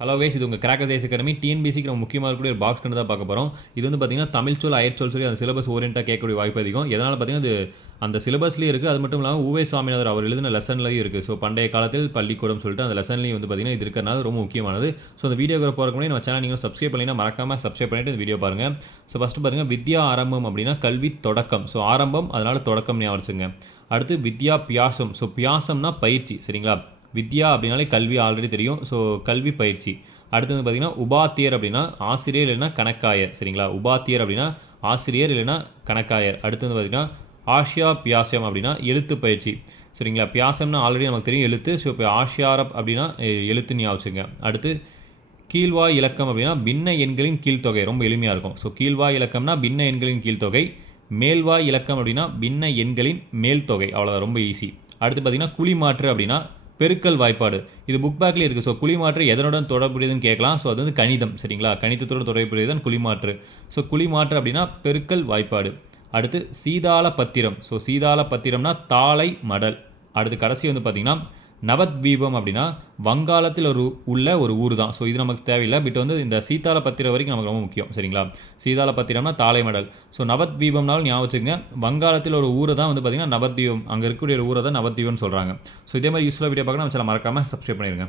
Hello guys, இது உங்கள் crackers ice academy. டிஎன்பிசிக்கு நம்ம முக்கியமாக இருக்கக்கூடிய ஒரு பாக்ஸ் கண்டு தான் பார்க்க போகிறோம். இது வந்து பார்த்தீங்கன்னா தமிழ் சொல் அயற்சொல் சொல்லி அந்த சிலபஸ் ஓரியண்டாக கேட்கக்கூடிய வாய்ப்பு அதிகம். எதனால் பார்த்தீங்கன்னா அது அந்த சிலபஸ்லேயும் இருக்குது. அது மட்டும் இல்லாமல் உவே சாமிநாதர் அவர் எழுதின லெசன்லையும் இருக்குது. ஸோ பண்டைய காலத்தில் பள்ளிக்கூடம் சொல்லிட்டு அந்த லெசன்லையும் வந்து பார்த்தீங்கன்னா இது இருக்கிறனால ரொம்ப முக்கியமானது. ஸோ அந்த வீடியோக்கு போகிறக்கு முன்னாடி நம்ம சேனல் நீங்கள் சப்ஸ்கிரைப் பண்ணிங்கன்னா மறக்காமல் சப்ஸ்கிரைப் பண்ணிட்டு இந்த வீடியோ பாருங்கள். ஸோ ஃபஸ்ட்டு பார்த்தீங்கன்னா வித்யா ஆரம்பம் அப்படின்னா கல்வி தொடக்கம். ஸோ ஆரம்பம் அதனால் தொடக்கம் ஞாபகம் வச்சுங்க. அடுத்து வித்யா பியாசம். ஸோ பியாசம்னா பயிற்சி, சரிங்களா? வித்யா அப்படின்னாலே கல்வி ஆல்ரெடி தெரியும். ஸோ கல்வி பயிற்சி. அடுத்து வந்து பார்த்திங்கன்னா உபாத்தியர் அப்படின்னா ஆசிரியர் இல்லைன்னா கணக்காயர், சரிங்களா? உபாத்தியர் அப்படின்னா ஆசிரியர் இல்லைன்னா கணக்காயர். அடுத்து வந்து பார்த்திங்கன்னா ஆஷ்யா பியாசம் அப்படின்னா எழுத்து பயிற்சி, சரிங்களா? பியாசம்னா ஆல்ரெடி நமக்கு தெரியும் எழுத்து. ஸோ இப்போ ஆஷ்யாரப் அப்படின்னா எழுத்து ஞாபகம் வச்சுங்க. அடுத்து கீழ்வாய் இலக்கம் அப்படின்னா பின்ன எண்களின் கீழ்த்தொகை, ரொம்ப எளிமையாக இருக்கும். ஸோ கீழ்வாய் இலக்கம்னா பின்ன எண்களின் கீழ்த்தொகை. மேல்வாய் இலக்கம் அப்படின்னா பின்ன எண்களின் மேல் தொகை, அவ்வளோதான், ரொம்ப ஈஸி. அடுத்து பார்த்திங்கன்னா குழிமாற்று அப்படின்னா பெருக்கல் வாய்ப்பாடு. இது புக் பேக்லேயே இருக்குது. ஸோ குழிமாற்று எதனுடன் தொடர்புடையதுன்னு கேட்கலாம். ஸோ அது வந்து கணிதம், சரிங்களா? கணிதத்தோடு தொடர்புடையது தான் குழிமாற்று. ஸோ குழிமாற்று அப்படின்னா பெருக்கல் வாய்ப்பாடு. அடுத்து சீதாள பத்திரம். ஸோ சீதாள பத்திரம்னா தாளை மடல். அடுத்து கடைசி வந்து பார்த்திங்கன்னா நவத்வீபம் அப்படின்னா வங்காளத்தில் உள்ள ஒரு ஊர் தான். ஸோ இது நமக்கு தேவையில்லை. பட் வந்து இந்த சீதாள பத்திரம் வரைக்கும் நமக்கு ரொம்ப முக்கியம், சரிங்களா? சீதாள பத்திரம்னா தாளை மடல். ஸோ நவத்வீபம்னாலும் ஞாபகம் வச்சுங்க. வங்காளத்தில் ஒரு ஊரை தான் வந்து பார்த்திங்கன்னா நவத்வீபம், அங்கே இருக்கக்கூடிய ஒரு ஊரை தான் நவத்வீபம்னு சொல்கிறாங்க. ஸோ இதே மாதிரி யூஸ்ஃபுல்லாக வீடியோ பார்க்கணும் நம்ம சேனல் மறக்காமல் சப்ஸ்கிரைப் பண்ணிடுங்க.